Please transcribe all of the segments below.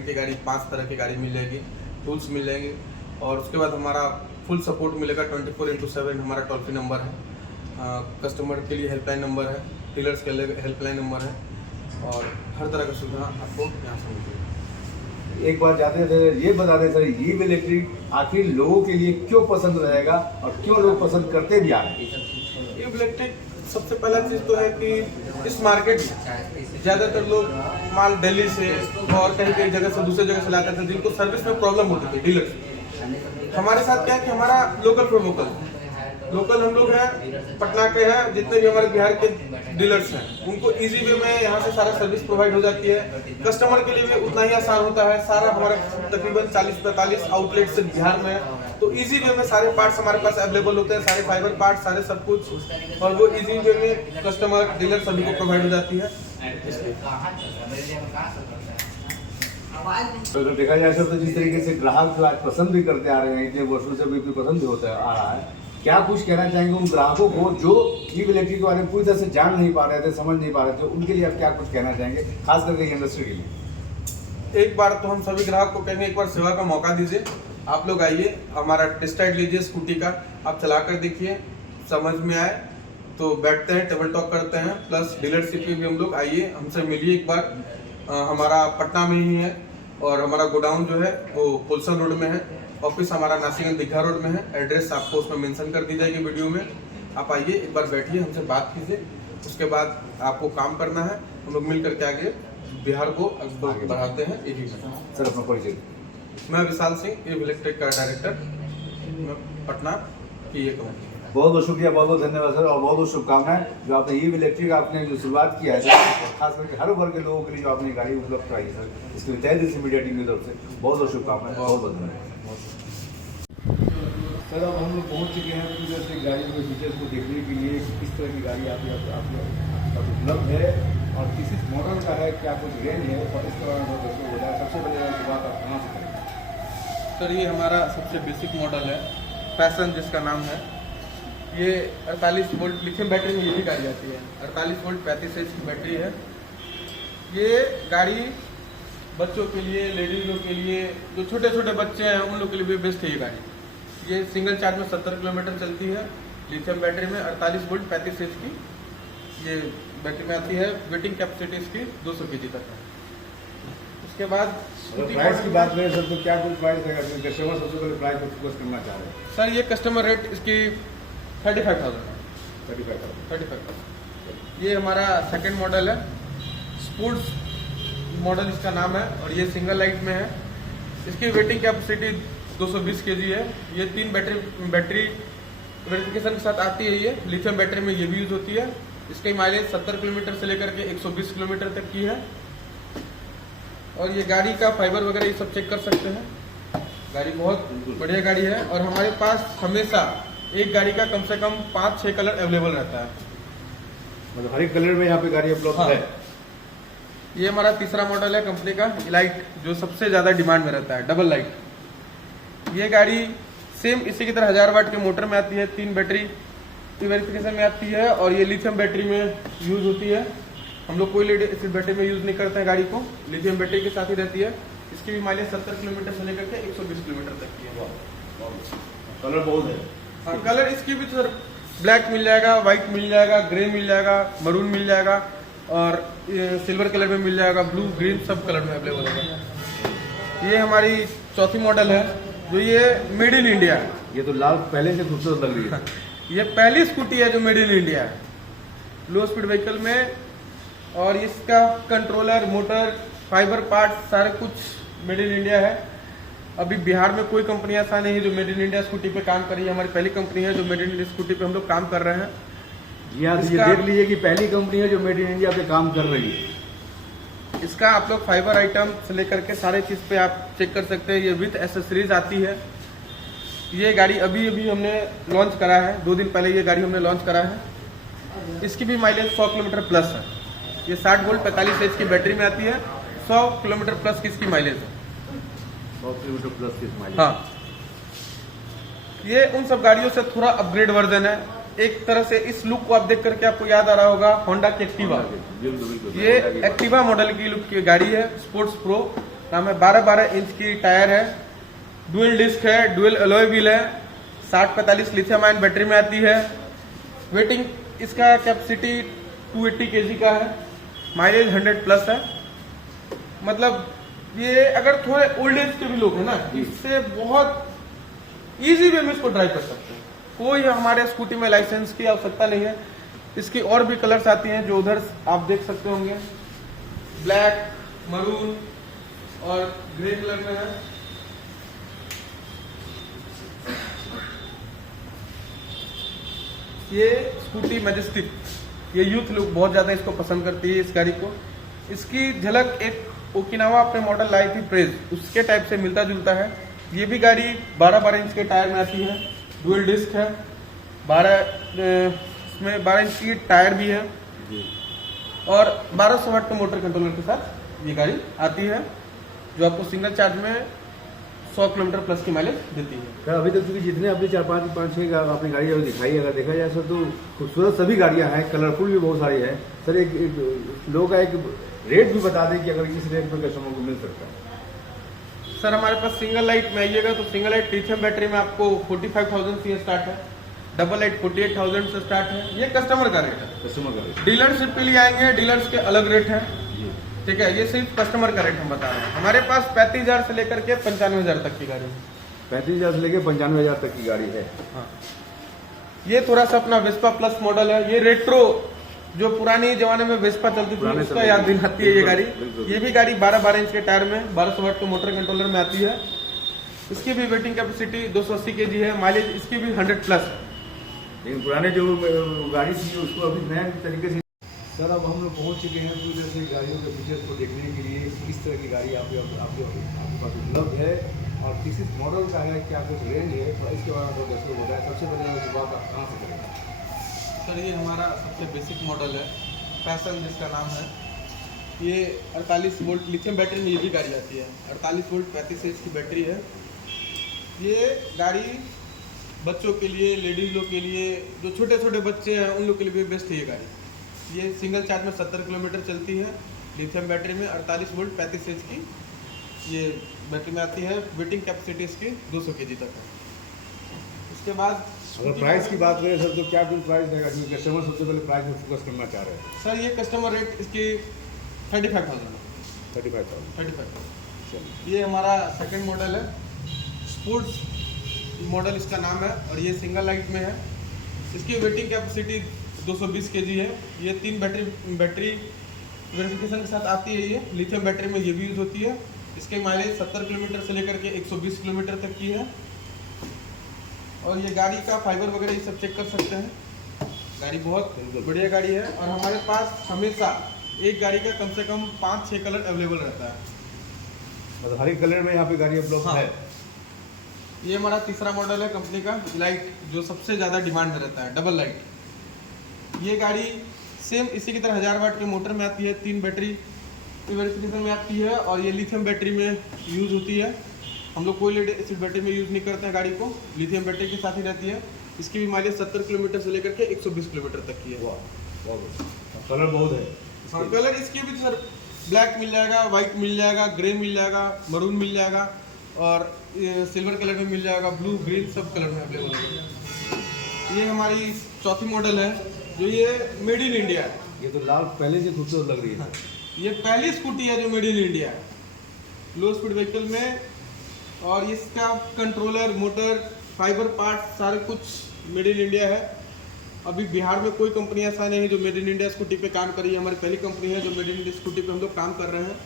Guarantee गाड़ी, 5 तरह की गाड़ी मिल जाएगी, टूल्स मिल जाएंगे। और उसके बाद हमारा फुल सपोर्ट मिलेगा। 24/7 हमारा टोल फ्री नंबर है, कस्टमर के लिए हेल्पलाइन नंबर है, डीलर्स के लिए हेल्पलाइन नंबर है, और हर तरह का सुविधा आपको यहाँ से मिलेगी। एक बार जाते थे ये बता दें सर, ईव इलेक्ट्रिक आखिर लोगों के लिए क्यों पसंद रहेगा और क्यों लोग पसंद करते भी आ रहे हैं? ईव इलेक्ट्रिक सबसे पहला चीज़ तो है कि इस मार्केट में ज़्यादातर लोग माल दिल्ली से और कहीं कहीं जगह से दूसरे जगह से लाते थे, जिनको सर्विस में प्रॉब्लम होती थी डीलर से। हमारे साथ क्या है कि हमारा लोकल फॉर लोकल हम लोग हैं, पटना के हैं, जितने भी हमारे बिहार के डीलर्स हैं उनको इजी वे में यहाँ से सारा सर्विस प्रोवाइड हो जाती है। कस्टमर के लिए भी उतना ही आसान होता है। सारा हमारा तकरीबन 40-45 आउटलेट से बिहार में है, तो इजी वे में सारे पार्ट्स हमारे पास अवेलेबल होते हैं, सारे फाइबर पार्ट्स, सारे सब कुछ, और वो इजी वे में कस्टमर डीलर सभी को प्रोवाइड हो जाती है। तो देखा जाए सर, तो जिस तरीके से ग्राहक जो आज पसंद भी करते आ रहे हैं, इतने वर्षों से भी पसंद भी होता आ रहा है, क्या कुछ कहना चाहेंगे उन ग्राहकों को जो ईव इलेक्ट्रिक के बारे में पूरी तरह से जान नहीं पा रहे थे, समझ नहीं पा रहे थे, उनके लिए आप क्या कुछ कहना चाहेंगे, खास करके इंडस्ट्री के लिए? एक बार तो हम सभी ग्राहक को कहेंगे, एक बार सेवा का मौका दीजिए, आप लोग आइए, हमारा टेस्ट राइड लीजिए स्कूटी का, आप चला कर देखिए, समझ में आए तो बैठते हैं, टेबल टॉक करते हैं, प्लस डीलरशिप में भी हम लोग आइए, हमसे मिलिए एक बार। हमारा पटना में ही है और हमारा गोडाउन जो है वो पुलसन रोड में है, ऑफिस हमारा नासिक दीघा रोड में है। एड्रेस आपको उसमें मेंशन कर दी जाएगी वीडियो में। आप आइए, एक बार बैठिए, हमसे बात कीजिए, उसके बाद आपको काम करना है, हम लोग मिल करके आगे बिहार को बढ़ाते हैं ईवी में। सर अपना परिचय। मैं विशाल सिंह, ईव इलेक्ट्रिक का डायरेक्टर, मैं पटना की ये कंपनी। बहुत बहुत शुक्रिया, बहुत बहुत धन्यवाद सर, और बहुत बहुत शुभकामनाएं जो आपने ईव इलेक्ट्रिक आपने जो शुरुआत किया है, और खास करके हर वर्ग के लोगों के लिए जो आपने गाड़ी उपलब्ध कराई है सर, इसके लिए तहे दिल से मीडिया टीम की तरफ से बहुत बहुत शुभकामनाएं, बहुत बहुत धन्यवाद सर। अब हम लोग पहुँच चुके हैं पूरे से गाड़ी के फीचर्स को देखने के लिए, किस तरह की गाड़ी आप उपलब्ध है और किस मॉडल का है, क्या कुछ रेंज है, और इस तरह हो जाए। सबसे पहले शुरुआत आप कहाँ से करेंगे? सर ये हमारा सबसे बेसिक मॉडल है, पैशन जिसका नाम है। ये 48 वोल्ट लिथियम बैटरी में ये भी गाड़ी आती है, 48 वोल्ट 35 एच की बैटरी है। ये गाड़ी बच्चों के लिए, लेडीज लोग के लिए, जो छोटे छोटे बच्चे हैं उन लोग के लिए भी बेस्ट है ये गाड़ी। ये सिंगल चार्ज में 70 किलोमीटर चलती है, लिथियम बैटरी में 48 वोल्ट 35 एच की ये बैटरी में आती है। वेटिंग कैपेसिटी इसकी 200 kg तक है। उसके बाद प्राइस की बात करें सर, तो क्या कुछ प्राइस है? कस्टमर सबसे पहले प्राइस पर फोकस करना चाह रहे हैं सर। ये कस्टमर रेट इसकी 35,000 है। 35,000। ये हमारा सेकंड मॉडल है, स्पोर्ट्स मॉडल इसका नाम है, और ये सिंगल लाइट में है। इसकी वेटिंग कैपेसिटी 220 kg है। ये 3 बैटरी वेरिफिकेशन के साथ आती है। ये लिथियम बैटरी में ये भी यूज होती है। इसकी माइलेज 70 किलोमीटर से लेकर के 120 किलोमीटर तक की है। और ये गाड़ी का फाइबर वगैरह ये सब चेक कर सकते हैं। गाड़ी बहुत बढ़िया गाड़ी है, और हमारे पास हमेशा एक गाड़ी का कम से कम 5-6 कलर अवेलेबल रहता है। मतलब हर एक कलर में यहाँ पे गाड़ी उपलब्ध है। ये हमारा तीसरा मॉडल है कंपनी का, लाइट, जो सबसे ज़्यादा डिमांड में रहता है, डबल लाइट। ये गाड़ी सेम इसी की तरह 1000 वाट के मोटर में आती है, 3 बैटरी वेरिफिकेशन में आती है, और ये लिथियम बैटरी में यूज होती है। हम लोग कोई एसिड बैटरी में यूज नहीं करते हैं गाड़ी को, लिथियम बैटरी के साथ ही रहती है। इसकी भी माइलेज 70 किलोमीटर से लेकर के 120 किलोमीटर तक की है। कलर बहुत है। हाँ, कलर इसकी भी सर ब्लैक मिल जाएगा, व्हाइट मिल जाएगा, ग्रे मिल जाएगा, मरून मिल जाएगा, और सिल्वर कलर में मिल जाएगा, ब्लू, ग्रीन सब कलर में अवेलेबल होगा। ये हमारी चौथी मॉडल है, जो ये मेड इन इंडिया है। ये तो लाल पहले से खूबसूरत लग रही है। ये पहली स्कूटी है जो मेड इन इंडिया है, लो स्पीड व्हीकल में, और इसका कंट्रोलर, मोटर, फाइबर पार्ट सारे कुछ मेड इन इंडिया है। अभी बिहार में कोई कंपनी ऐसा नहीं है जो मेड इन इंडिया स्कूटी पे काम कर रही है। हमारी पहली कंपनी है जो मेड इन इंडिया स्कूटी पे हम लोग काम कर रहे हैं। जी हाँ, ये देख लीजिए कि पहली कंपनी है जो मेड इन इंडिया पे काम कर रही है। इसका आप लोग फाइबर आइटम से लेकर के सारे चीज़ पे आप चेक कर सकते हैं। ये विथ एसेसरीज आती है। ये गाड़ी अभी हमने लॉन्च करा है, 2 दिन पहले ये गाड़ी हमने लॉन्च करा है। इसकी भी माइलेज 100 किलोमीटर प्लस है। ये 60 वोल्ट 45 एच की बैटरी में आती है, 100 किलोमीटर प्लस की इसकी माइलेज है। 100 किलोमीटर प्लस की माइलेज। हाँ, ये उन सब गाड़ियों से थोड़ा अपग्रेड वर्जन है। एक तरह से इस लुक को आप देख करके आपको याद आ रहा होगा होंडा की एक्टिवा। ये एक्टिवा मॉडल की लुक की गाड़ी है, स्पोर्ट्स प्रो। नाम है। 12-12 इंच की टायर है, डुअल डिस्क है, डुअल अलॉय व्हील है, 60-45 लिथियम आयन बैटरी में आती है। वेटिंग इसका कैपेसिटी 280 kg का है, माइलेज 100+ है। मतलब ये अगर थोड़े ओल्ड एज के भी लोग हैं ना, इससे बहुत इजी वे में इसको ड्राइव कर सकते हैं। कोई हमारे स्कूटी में लाइसेंस की आवश्यकता नहीं है। इसकी और भी कलर्स आती हैं जो उधर आप देख सकते होंगे, ब्लैक, मरून और ग्रे कलर में है। ये स्कूटी मैजेस्टिक, ये यूथ लोग बहुत ज्यादा इसको पसंद करती है इस गाड़ी को। इसकी झलक एक ओकिनावा अपने मॉडल लाई थी प्रेज, उसके टाइप से मिलता जुलता है। ये भी गाड़ी 12-12 इंच के टायर में आती है, डुअल डिस्क है, 12 इंच की टायर भी है और 1200 वाट के मोटर कंट्रोलर के साथ ये गाड़ी आती है, जो आपको सिंगल चार्ज में 100 किलोमीटर प्लस की माइलेज देती है। सर अभी तक क्योंकि जितने अपने 4-5-6 आपने गाड़ियाँ दिखाई, अगर देखा जाए सर तो खूबसूरत सभी गाड़ियाँ हैं, कलरफुल भी बहुत सारी है। सर एक लोग का एक रेट भी बता दें कि अगर किस रेट में कस्टमर को मिल सकता है। सर हमारे पास सिंगल लाइट में आइएगा तो सिंगल लाइट लिथियम बैटरी में आपको 45,000 से स्टार्ट है, डबल लाइट 48,000 से स्टार्ट है। ये कस्टमर का रेट है, कस्टमर का रेट। डीलरशिप के लिए आएंगे, डीलर्स के अलग रेट है, ठीक है। ये सिर्फ कस्टमर का रेट हम बता रहे हैं। हमारे पास 35,000 से लेकर के 95,000 तक की गाड़ी है। 35,000 से लेकर 95,000 तक की गाड़ी है। हाँ, ये थोड़ा सा अपना वेस्पा प्लस मॉडल है। ये रेट्रो, जो पुरानी जमाने में वेस्पा चलती थी उसका याद दिलाती है ये गाड़ी। ये भी गाड़ी 12-12 इंच के टायर में 1200 वाट के मोटर कंट्रोलर में आती है। इसकी भी वेटिंग कैपेसिटी 280 kg है, माइलेज इसकी भी 100+ है। लेकिन पुराने जो गाड़ी थी उसको अभी नए तरीके से। सर अब हम लोग पहुंच चुके हैं तो इधर से गाड़ियों के फीचर्स को देखने के लिए किस तरह की गाड़ी आपके पास उपलब्ध है और किस मॉडल का है, क्या कुछ रेंज है, तो इसके बारे में थोड़ा दर्शकों को बताएं। सबसे पहले मैं शुरुआत आप कहाँ से करेंगे? सर ये हमारा सबसे बेसिक मॉडल है, पैशन जिसका नाम है। ये 48 वोल्ट लिथियम बैटरी में ये भी गाड़ी आती है। 48 वोल्ट 35 इंच की बैटरी है। ये गाड़ी बच्चों के लिए, लेडीज लोग के लिए, जो छोटे छोटे बच्चे हैं उन लोग के लिए भी बेस्ट है ये गाड़ी। ये सिंगल चार्ज में 70 किलोमीटर चलती है, लिथियम बैटरी में 48 वोल्ट 35 इंच की ये बैटरी में आती है। वेटिंग कैपेसिटी इसकी 200 kg तक है। उसके बाद अगर प्राइस की बात करें सर तो क्या कुछ प्राइस रहेगा, क्योंकि कस्टमर सबसे पहले प्राइस में फोकस करना चाह रहे हैं। सर ये कस्टमर रेट इसकी 35,000 है। 35,000। चलिए, ये हमारा सेकंड मॉडल है, स्पोर्ट्स मॉडल इसका नाम है और ये सिंगल लाइट में है। इसकी वेटिंग कैपेसिटी 220 kg है। ये 3 बैटरी वेरिफिकेशन के साथ आती है। ये लिथियम बैटरी में ये भी यूज़ होती है। इसके माइलेज 70 किलोमीटर से लेकर के 120 किलोमीटर तक की है। और ये गाड़ी का फाइबर वगैरह ये सब चेक कर सकते हैं। गाड़ी बहुत बढ़िया गाड़ी है और हमारे पास हमेशा एक गाड़ी का कम से कम 5-6 कलर अवेलेबल रहता है। मतलब हर एक कलर में यहाँ पे गाड़ी उपलब्ध हाँ। है। ये हमारा तीसरा मॉडल है कंपनी का, लाइट जो सबसे ज़्यादा डिमांड में रहता है, डबल लाइट। ये गाड़ी सेम इसी की तरह 1000 वाट के मोटर में आती है, 3 बैटरी वेरिफिकेशन में आती है और ये लिथियम बैटरी में यूज़ होती है। हम लोग कोई लेड एसिड बैटरी में यूज़ नहीं करते हैं गाड़ी को, लिथियम बैटरी के साथ ही रहती है। इसकी भी माइलेज 70 किलोमीटर से लेकर के 120 किलोमीटर तक की है। कलर बहुत है। हाँ, कलर इसकी भी सर ब्लैक मिल जाएगा, वाइट मिल जाएगा, ग्रे मिल जाएगा, मरून मिल जाएगा और सिल्वर कलर में मिल जाएगा, ब्लू, ग्रीन सब कलर में अवेलेबल है। ये हमारी चौथी मॉडल है जो ये मेड इन इंडिया है। ये तो लाल पहले से खूबसूरत लग रही है। ये पहली स्कूटी है जो मेड इन इंडिया है, लो स्पीड व्हीकल में। और इसका कंट्रोलर, मोटर, फाइबर पार्ट सारे कुछ मेड इन इंडिया है। अभी बिहार में कोई कंपनी ऐसा नहीं है जो मेड इन इंडिया स्कूटी पे काम कर रही है। हमारी पहली कंपनी है जो मेड इन इंडिया स्कूटी पे हम लोग काम कर रहे हैं।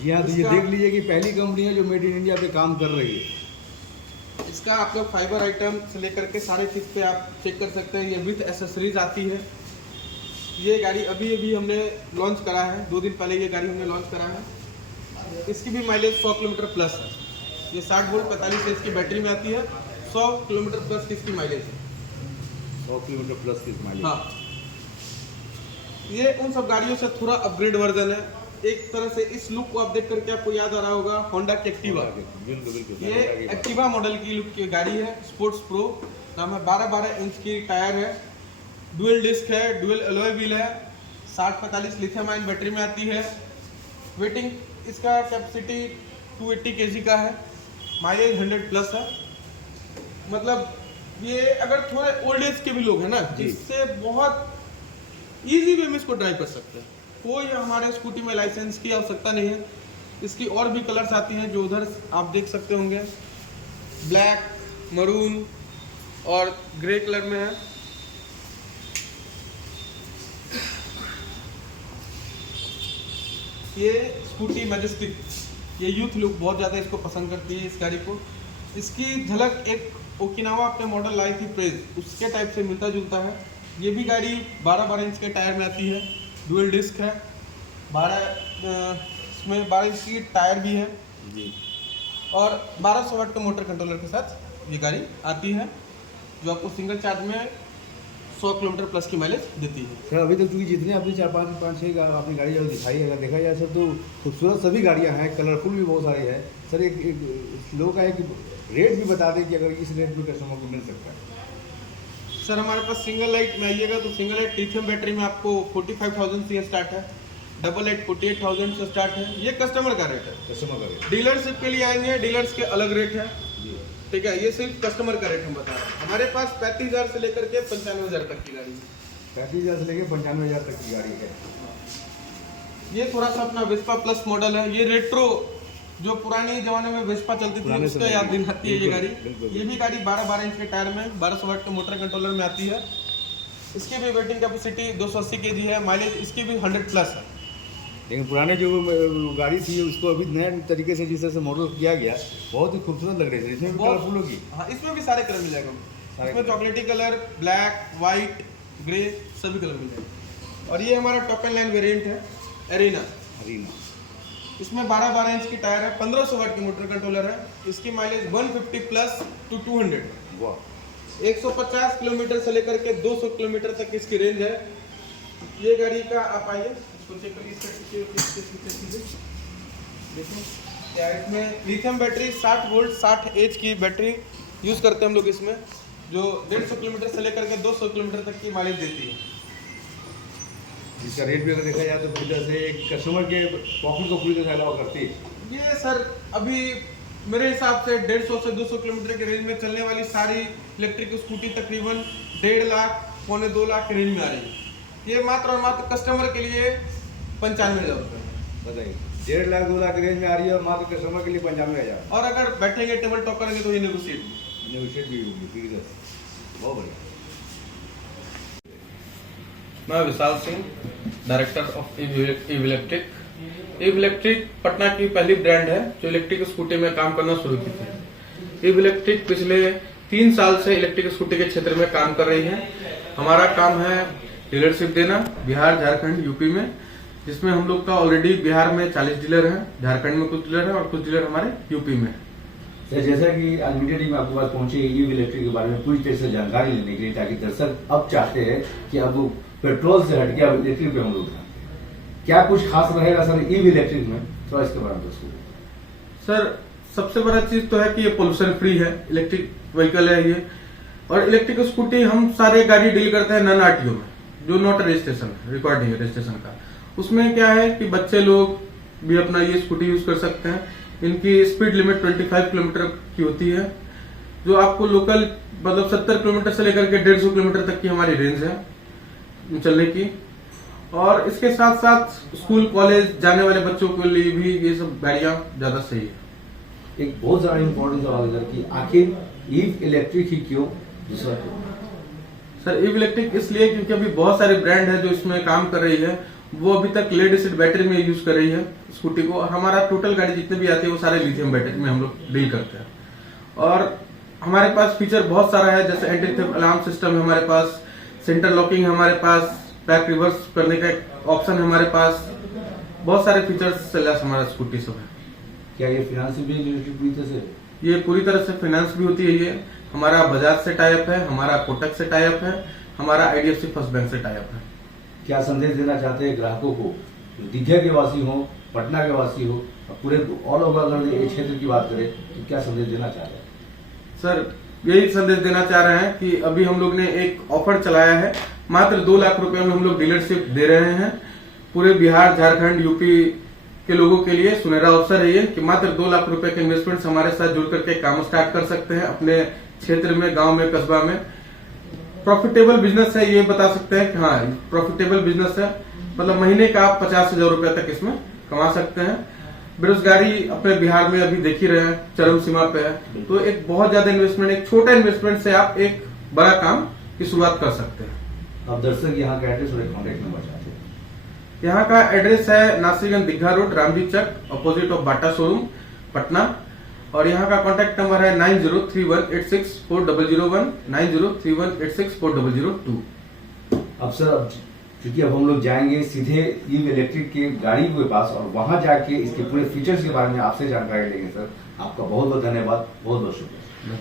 जी हाँ, तो ये देख लीजिए कि पहली कंपनी है जो मेड इन इंडिया पे काम कर रही है। इसका आप लोग फाइबर आइटम से लेकर के सारे चीज़ पे आप चेक कर सकते हैं। ये विथ एसेसरीज आती है। ये गाड़ी अभी अभी हमने लॉन्च करा है, 2 दिन पहले ये गाड़ी हमने लॉन्च करा है। इसकी भी माइलेज 100 किलोमीटर प्लस है। ये 60 वोल्ट 45 इंच की बैटरी में आती है, 100 किलोमीटर प्लस की इसकी माइलेज है। 100 किलोमीटर प्लस की माइलेज। हाँ, ये उन सब गाड़ियों से थोड़ा अपग्रेड वर्जन है। एक तरह से इस लुक को आप देख करके आपको याद आ रहा होगा होंडा की एक्टिवा। बिल्कुल बिल्कुल। ये एक्टिवा मॉडल की लुक की गाड़ी है, स्पोर्ट्स प्रो नाम है। 12-12 इंच की टायर है, डुअल डिस्क है, डुअल अलॉय व्हील है, 60-45 लिथियम आयन बैटरी में आती है। वेटिंग इसका कैपेसिटी 280 kg का है, माइलेज 100+ है। मतलब ये अगर थोड़े ओल्ड एज के भी लोग हैं ना, इससे बहुत इजी वे में इसको ड्राइव कर सकते हैं। कोई हमारे स्कूटी में लाइसेंस की आवश्यकता नहीं है। इसकी और भी कलर्स आती हैं जो उधर आप देख सकते होंगे, ब्लैक, मरून और ग्रे कलर में है। ये स्कूटी मैजेस्टिक, ये यूथ लोग बहुत ज़्यादा इसको पसंद करती है इस गाड़ी को। इसकी झलक एक ओकिनावा अपने मॉडल लाई थी प्रेज, उसके टाइप से मिलता जुलता है। ये भी गाड़ी 12 इंच के टायर में आती है, डुअल डिस्क है, 12 इंच की टायर भी है जी। और 1200 वाट के मोटर कंट्रोलर के साथ ये गाड़ी आती है, जो आपको सिंगल चार्ज में 100 किलोमीटर+ की माइलेज देती है। सर अभी तक क्योंकि जितने आपने 4-5-6 आपने गाड़ी जो दिखाई है, अगर देखा जाए सर तो खूबसूरत सभी गाड़ियाँ हैं, कलरफुल भी बहुत सारी है। सर एक लोगों का एक रेट भी बता दें कि अगर इस रेट में कस्टमर को मिल सकता है। सर हमारे पास सिंगल लाइट में आइएगा तो सिंगल लाइट लिथियम बैटरी में आपको 45,000 से स्टार्ट है, डबल लाइट 48,000 से स्टार्ट है। ये कस्टमर का रेट है। कस्टमर का रेट डीलरशिप के लिए आएंगे, डीलर्स के अलग रेट है, जी। ठीक है। ये सिर्फ कस्टमर का रेट हम बता रहे हैं। हमारे पास 35,000 से लेकर के 95,000 तक की गाड़ी है। 35,000 से लेकर 95,000 तक की गाड़ी है। ये थोड़ा सा अपना वेस्पा प्लस मॉडल है। ये रेट्रो, जो पुरानी जमाने में वेस्पा चलती थी उसका याद दिलाती है ये गाड़ी। ये भी गाड़ी 12 इंच के टायर में 1200 वाट के मोटर कंट्रोलर में आती है। इसकी भी वेटिंग कैपेसिटी 280 kg है, माइलेज इसकी भी 100+ है। लेकिन पुराने जो गाड़ी थी उसको अभी नए तरीके से जिस तरह से मॉडल किया गया, बहुत ही खूबसूरत लग रही थी। इसमें भी कलरफुल होगी। हाँ, इसमें भी सारे कलर मिल जाएगा। इसमें चॉकलेटी कलर, ब्लैक, वाइट, ग्रे सभी कलर मिल जाएंगे। और ये हमारा टॉप एंड लाइन वेरिएंट है, एरिना। इसमें 12 इंच की टायर है, 1500 वाट की मोटर कंट्रोलर है। इसकी माइलेज 150+ to 200 है। वाह। 150 किलोमीटर से लेकर के 200 किलोमीटर तक इसकी रेंज है। ये गाड़ी का आप आइए इसको चेक करिए। देखो क्या इसमें लिथियम बैटरी 60 वोल्ट 60 एच की बैटरी यूज़ करते हैं हम लोग इसमें, जो 150 किलोमीटर से लेकर के 200 किलोमीटर तक की माइलेज देती है। इसका रेट भी अगर देखा जाए तो पूरी तरह से एक कस्टमर के पॉकेट को पूरी तरह से अलाउ करती है। ये सर अभी मेरे हिसाब से 150 से 200 किलोमीटर के रेंज में चलने वाली सारी इलेक्ट्रिक स्कूटी तकरीबन 1.5 लाख पौने 2 लाख के रेंज में आ रही है। ये मात्र और मात्र कस्टमर के लिए 95,000 रुपये। बताइए, 1.5 लाख 2 लाख के रेंज में आ रही है और मात्र कस्टमर के लिए 95,000। और अगर बैठेंगे टेबल टॉक करेंगे तो ये नेगोशिएट भी होगी पूरी तरह से। बहुत बढ़िया। मैं Vishal Singh, director of Eve electric. Eve electric Patna की पहली ब्रांड है जो इलेक्ट्रिक स्कूटी में काम करना शुरू की थी। ईव इलेक्ट्रिक पिछले 3 साल से इलेक्ट्रिक स्कूटी के क्षेत्र में काम कर रही है। हमारा काम है डीलरशिप देना बिहार, झारखंड, यूपी में, जिसमें हम लोग का ऑलरेडी बिहार में 40 डीलर हैं, झारखंड में कुछ डीलर हैं और कुछ डीलर हमारे यूपी में। सर जैसा कि आज मीडिया टीम आपके पास पहुंची है ईव इलेक्ट्रिक के बारे में पूरी तरह से जानकारी लेने के लिए, ताकि दर्शक अब चाहते हैं कि अब वो पेट्रोल से हट के अब इलेक्ट्रिक पे हम लोग हैं। क्या कुछ खास रहेगा सर ईव इलेक्ट्रिक में, थोड़ा इसके बारे में सर सबसे बड़ा चीज तो है कि ये पोल्यूशन फ्री है, इलेक्ट्रिक व्हीकल है ये। और इलेक्ट्रिक स्कूटी हम सारे गाड़ी डील करते हैं नॉन आरटीओ में, जो नॉट रजिस्ट्रेशन रिकॉर्ड नहीं है रजिस्ट्रेशन का। उसमें क्या है कि बच्चे लोग भी अपना ये स्कूटी यूज कर सकते हैं। इनकी स्पीड लिमिट 25 किलोमीटर की होती है, जो आपको लोकल मतलब 70 किलोमीटर से लेकर के 150 किलोमीटर तक की हमारी रेंज है चलने की। और इसके साथ साथ स्कूल कॉलेज जाने वाले बच्चों के लिए भी ये सब गाड़ियां ज्यादा सही है। एक बहुत ज्यादा इम्पोर्टेंट सवाल है कि आखिर ईव इलेक्ट्रिक ही क्यों दूसरा क्यों? सर ईव इलेक्ट्रिक इसलिए क्योंकि अभी बहुत सारे ब्रांड है जो इसमें काम कर रही है, वो अभी तक लेड एसिड बैटरी में यूज कर रही है स्कूटी को। हमारा टोटल गाड़ी जितने भी आती है वो सारे लिथियम बैटरी में हम लोग डील करते हैं। और हमारे पास फीचर बहुत सारा है, जैसे एंटी थेफ्ट अलार्म सिस्टम है हमारे पास, सेंटर लॉकिंग है हमारे पास, बैक रिवर्स करने का ऑप्शन है हमारे पास, बहुत सारे फीचर्स से लैस हमारा स्कूटी सब है। क्या ये फाइनेंस भी पूरी तरह से? ये पूरी तरह से फाइनेंस भी होती है। ये हमारा बजाज से टाइप है, हमारा कोटक से टाइप है, हमारा आईडीएफसी फर्स्ट बैंक से टाइप है। क्या संदेश देना चाहते हैं ग्राहकों को, दीघा के वासी हो, पटना के वासी हो, पूरे ऑल ओवर अगर ये क्षेत्र की बात करें तो क्या संदेश देना चाह रहे हैं? सर यही संदेश देना चाह रहे हैं कि अभी हम लोग ने एक ऑफर चलाया है, मात्र 2 लाख रुपए में हम लोग डीलरशिप दे रहे हैं पूरे बिहार, झारखंड, यूपी के लोगों के लिए सुनहरा अवसर है ये कि मात्र 2 लाख रुपए के इन्वेस्टमेंट हमारे साथ जुड़ करके काम स्टार्ट कर सकते हैं अपने क्षेत्र में, गांव में, कस्बा में। प्रॉफिटेबल बिजनेस है, ये बता सकते हैं कि हाँ प्रॉफिटेबल बिजनेस है, मतलब महीने का आप 50,000 रुपए तक इसमें कमा सकते हैं। बेरोजगारी अपने बिहार में अभी देख ही रहे हैं, चरम सीमा पे है, तो एक बहुत ज्यादा इन्वेस्टमेंट, एक छोटा इन्वेस्टमेंट से आप एक बड़ा काम की शुरुआत कर सकते हैं। अब दर्शक यहाँ का एड्रेस और कॉन्टेक्ट नंबर चाहते हैं। यहाँ का एड्रेस है Nasirganj Digha road, Ramji Chak, opposite of Bata showroom, Patna. और यहाँ का कॉन्टैक्ट नंबर है 9031864001, 9031864002। अब सर, क्योंकि अब हम लोग जाएंगे सीधे ईव इलेक्ट्रिक के गाड़ी के पास और वहां जाके इसके पूरे फीचर्स के बारे में आपसे जानकारी लेंगे। सर, आपका बहुत बहुत धन्यवाद, बहुत बहुत शुक्रिया।